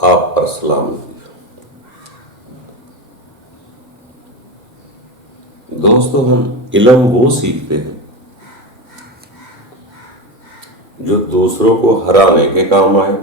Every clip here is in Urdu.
آپ پر سلام۔ دوستو، ہم علم وہ سیکھتے ہیں جو دوسروں کو ہرانے کے کام آئے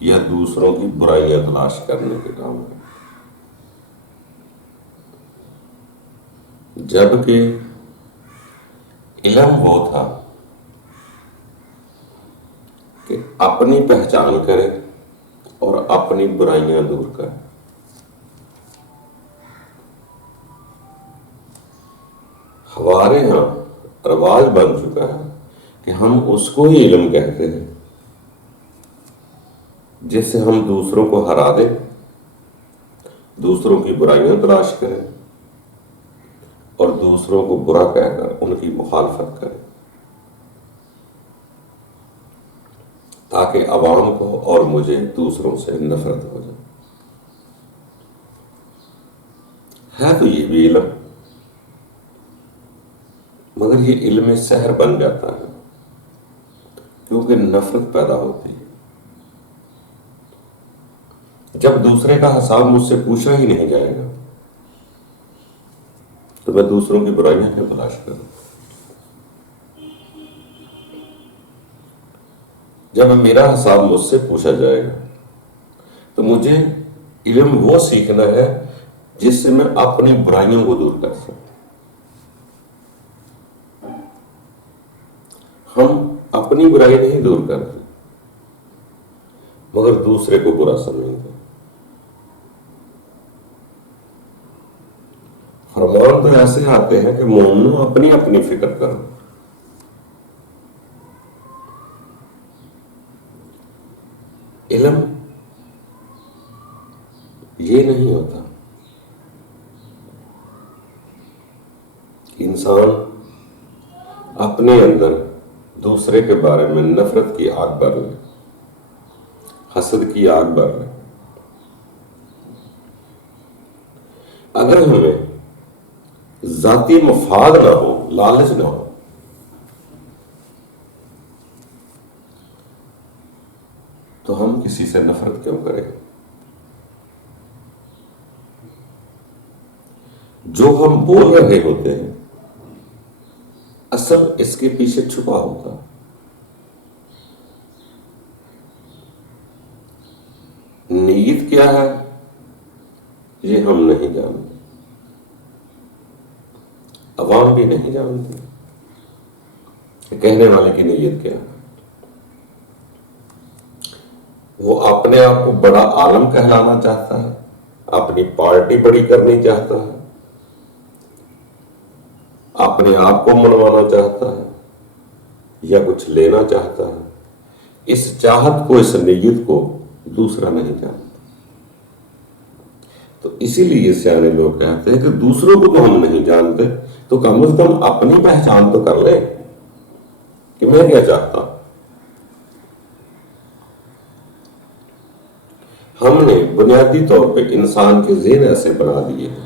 یا دوسروں کی برائیاں تلاش کرنے کے کام آئے، جبکہ علم وہ تھا کہ اپنی پہچان کرے اور اپنی برائیاں دور کرے۔ ہمارے ہاں رواج بن چکا ہے کہ ہم اس کو ہی علم کہتے ہیں جس سے ہم دوسروں کو ہرا دیں، دوسروں کی برائیاں تلاش کریں اور دوسروں کو برا کہہ کر ان کی مخالفت کریں، تاکہ عوام کو اور مجھے دوسروں سے نفرت ہو جائے۔ ہے تو یہ بھی علم، مگر یہ علم سحر بن جاتا ہے کیونکہ نفرت پیدا ہوتی ہے۔ جب دوسرے کا حساب مجھ سے پوچھا ہی نہیں جائے گا تو میں دوسروں کی برائیاں کیوں تلاش کروں؟ جب میرا حساب مجھ سے پوچھا جائے گا تو مجھے علم وہ سیکھنا ہے جس سے میں اپنی برائیوں کو دور کر سکوں۔ ہم اپنی برائی نہیں دور کرتے مگر دوسرے کو برا سمجھتے۔ فرمان تو ایسے آتے ہیں کہ مومنو اپنی اپنی فکر کرو۔ علم یہ نہیں ہوتا کہ انسان اپنے اندر دوسرے کے بارے میں نفرت کی آگ بھر لے، حسد کی آگ بھر لے۔ اگر ہمیں ذاتی مفاد نہ ہو، لالچ نہ ہو، تو ہم کسی سے نفرت کیوں کریں؟ جو ہم بول رہے ہوتے ہیں اصل اس کے پیچھے چھپا ہوتا ہے۔ نیت کیا ہے یہ ہم نہیں جانتے، عوام بھی نہیں جانتی کہ کہنے والے کی نیت کیا ہے۔ وہ اپنے آپ کو بڑا عالم کہلانا چاہتا ہے، اپنی پارٹی بڑی کرنی چاہتا ہے، اپنے آپ کو منوانا چاہتا ہے یا کچھ لینا چاہتا ہے۔ اس چاہت کو، اس نیت کو دوسرا نہیں جانتا۔ تو اسی لیے سیانے لوگ کہتے ہیں کہ دوسروں کو تو ہم نہیں جانتے تو کم از کم اپنی پہچان تو کر لیں کہ میں کیا چاہتا ہوں۔ ہم نے بنیادی طور پہ انسان کے ذہن ایسے بنا دیے ہیں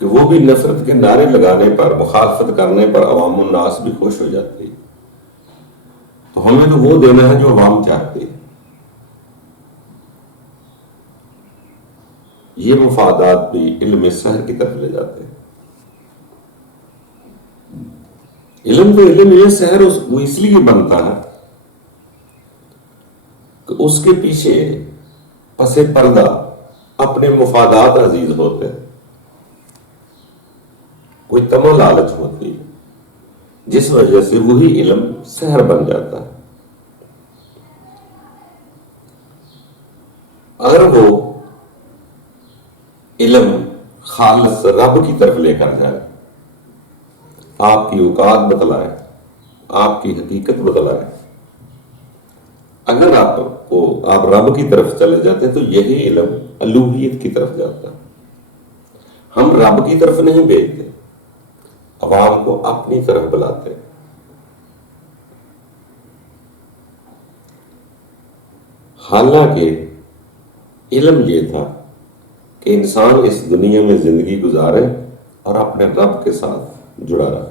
کہ وہ بھی نفرت کے نعرے لگانے پر، مخالفت کرنے پر عوام الناس بھی خوش ہو جاتی ہے۔ تو ہمیں تو وہ دینا ہے جو عوام چاہتے ہیں۔ یہ مفادات بھی علم سحر کی طرف لے جاتے ہیں۔ علم تو علم یہ سحر وہ اس لیے بنتا ہے کہ اس کے پیچھے پس پردہ اپنے مفادات عزیز ہوتے ہیں، کوئی تمام لالچ ہوتی ہے، جس وجہ سے وہی علم سحر بن جاتا ہے۔ اگر وہ علم خالص رب کی طرف لے کر جائے، آپ کی اوقات بتلائے، آپ کی حقیقت بتلائے، اگر آپ رب کی طرف چلے جاتے تو یہی علم الوہیت کی طرف جاتا ہے۔ ہم رب کی طرف نہیں بھیجتے، عوام کو اپنی طرف بلاتے۔ حالانکہ علم یہ تھا کہ انسان اس دنیا میں زندگی گزارے اور اپنے رب کے ساتھ جڑا رہا۔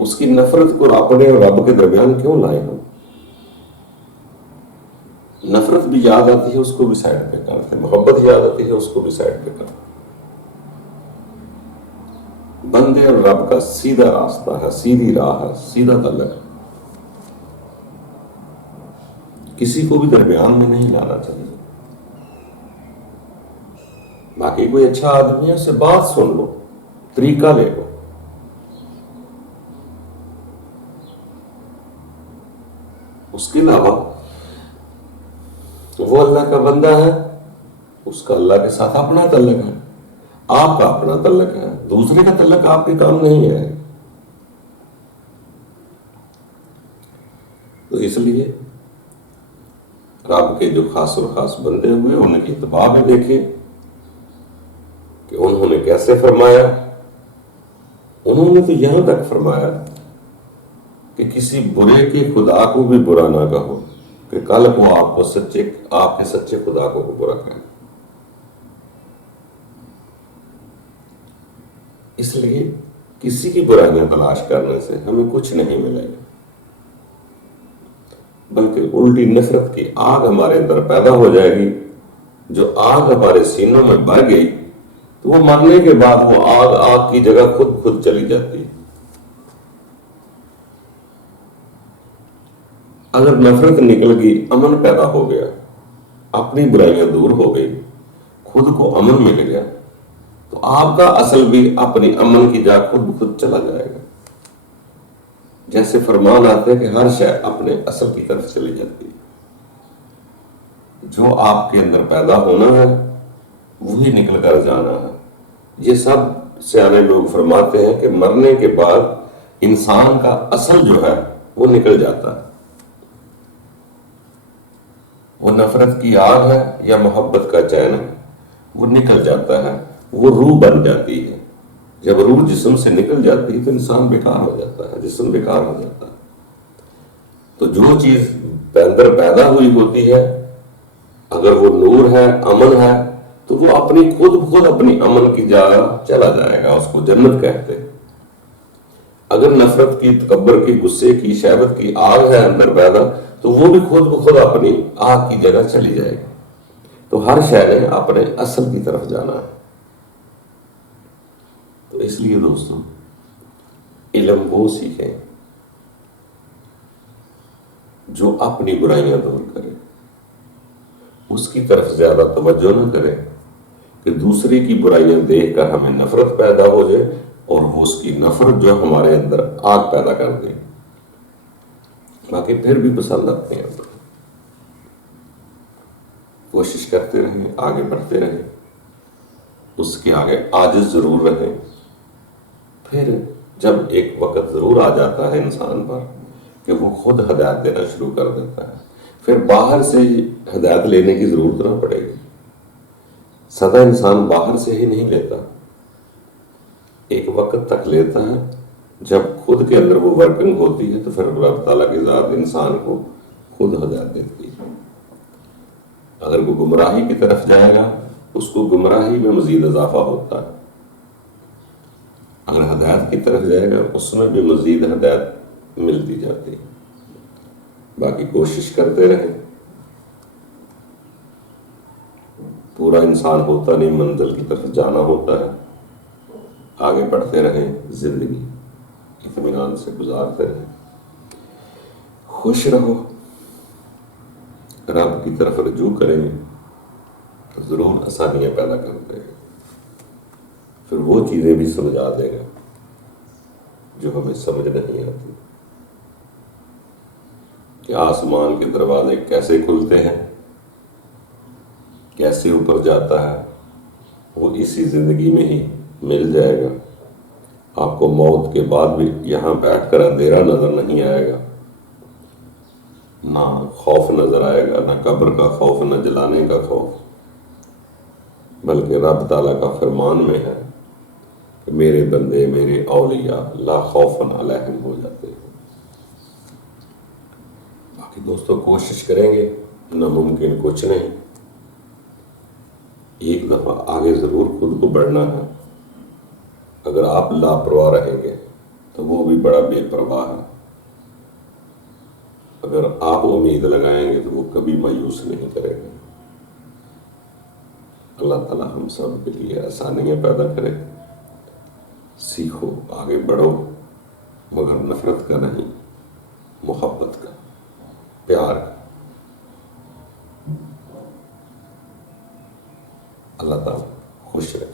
اس کی نفرت کو اپنے اور رب کے درمیان کیوں لائے ہم؟ نفرت بھی یاد آتی ہے اس کو بھی سائڈ پہ کرتے، محبت یاد آتی ہے اس کو بھی سائڈ پہ کرتے۔ بندے اور رب کا سیدھا راستہ ہے، سیدھی راہ ہے، سیدھا تعلق ہے، کسی کو بھی درمیان میں نہیں لانا چاہیے۔ باقی کوئی اچھا آدمی ہے اس سے بات سن لو، طریقہ لے لو، اس کے علاوہ وہ اللہ کا بندہ ہے، اس کا اللہ کے ساتھ اپنا تعلق ہے، آپ کا اپنا تعلق ہے، دوسرے کا تعلق آپ کے کام نہیں ہے۔ تو اس لیے رب کے جو خاص اور خاص بندے ہوئے ان کی اتباع بھی دیکھیں کہ انہوں نے کیسے فرمایا۔ انہوں نے تو یہاں تک فرمایا کہ کسی برے کے خدا کو بھی برا نہ کہو کہ کل کو آپ کے سچے خدا کو برا کہیں۔ اس لیے کسی کی برائیاں تلاش کرنے سے ہمیں کچھ نہیں ملے گا، بلکہ الٹی نفرت کی آگ ہمارے اندر پیدا ہو جائے گی۔ جو آگ ہمارے سینوں میں بڑھ گئی تو وہ مرنے کے بعد وہ آگ کی جگہ خود چلی جاتی ہے۔ اگر نفرت نکل گئی، امن پیدا ہو گیا، اپنی برائیاں دور ہو گئی، خود کو امن مل گیا، تو آپ کا اصل بھی اپنی امن کی جگہ خود چلا جائے گا۔ جیسے فرمان آتے ہیں کہ ہر شے اپنے اصل کی طرف چلی جاتی ہے۔ جو آپ کے اندر پیدا ہونا ہے وہی نکل کر جانا ہے۔ یہ سب سیانے لوگ فرماتے ہیں کہ مرنے کے بعد انسان کا اصل جو ہے وہ نکل جاتا ہے۔ وہ نفرت کی آگ ہے یا محبت کا چین ہے، وہ نکل جاتا ہے، وہ روح بن جاتی ہے۔ جب روح جسم سے نکل جاتی ہے تو انسان بیکار ہو جاتا ہے، جسم بیکار ہو جاتا ہے۔ تو جو چیز اندر پیدا ہوئی ہوتی ہے، اگر وہ نور ہے، امن ہے، تو وہ خود اپنی امن کی جگہ چلا جائے گا، اس کو جنت کہتے ہیں۔ اگر نفرت کی، تکبر کی، غصے کی، شہوت کی آگ ہے اندر پیدا، تو وہ بھی خود اپنی آگ کی جگہ چلی جائے گی۔ تو ہر شے نے اپنے اصل کی طرف جانا ہے۔ تو اس لیے دوستوں، علم وہ سیکھیں جو اپنی برائیاں دور کرے، اس کی طرف زیادہ توجہ نہ کرے کہ دوسرے کی برائیاں دیکھ کر ہمیں نفرت پیدا ہو جائے اور وہ اس کی نفرت جو ہمارے اندر آگ پیدا کر دے۔ باقی پھر بھی پسند آتے ہیں، کوشش کرتے رہیں، آگے بڑھتے رہیں، اس کے آگے عاجز ضرور رہیں۔ پھر جب ایک وقت ضرور آ جاتا ہے انسان پر کہ وہ خود ہدایت دینا شروع کر دیتا ہے، پھر باہر سے ہدایت لینے کی ضرورت نہ پڑے گی۔ سدا انسان باہر سے ہی نہیں لیتا، ایک وقت تک لیتا ہے، جب خود کے اندر وہ ورکنگ ہوتی ہے تو پھر رب تعالیٰ کی ذات انسان کو خود ہدایت دیتی ہے۔ اگر وہ گمراہی کی طرف جائے گا، اس کو گمراہی میں مزید اضافہ ہوتا ہے، اگر ہدایت کی طرف جائے گا اس میں بھی مزید ہدایت ملتی جاتی ہے۔ باقی کوشش کرتے رہیں، پورا انسان ہوتا نہیں، منزل کی طرف جانا ہوتا ہے۔ آگے بڑھتے رہیں، زندگی اطمینان سے گزارتے رہیں، خوش رہو، رب کی طرف رجوع کریں گے تو ضرور آسانیاں پیدا کرتے ہیں۔ پھر وہ چیزیں بھی سمجھا دے گا جو ہمیں سمجھ نہیں آتی، کہ آسمان کے دروازے کیسے کھلتے ہیں، کیسے اوپر جاتا ہے، وہ اسی زندگی میں ہی مل جائے گا۔ آپ کو موت کے بعد بھی یہاں بیٹھ کر اندھیرا نظر نہیں آئے گا، نہ خوف نظر آئے گا، نہ قبر کا خوف، نہ جلانے کا خوف، بلکہ رب تعالیٰ کا فرمان میں ہے کہ میرے بندے، میرے اولیاء لا خوف علیہم ہو جاتے ہیں۔ باقی دوستوں کوشش کریں گے، ناممکن کچھ نہیں، ایک دفعہ آگے ضرور خود کو بڑھنا ہے۔ اگر آپ لاپرواہ رہیں گے تو تو وہ بھی بڑا بے پرواہ ہے. اگر آپ امید لگائیں گے تو وہ کبھی مایوس نہیں کریں گے. اللہ تعالیٰ ہم سب کے لیے آسانیاں پیدا کرے. سیکھو، آگے بڑھو، مگر نفرت کا نہیں، محبت کا، پیار کا. اللہ تعالیٰ خوش رہے.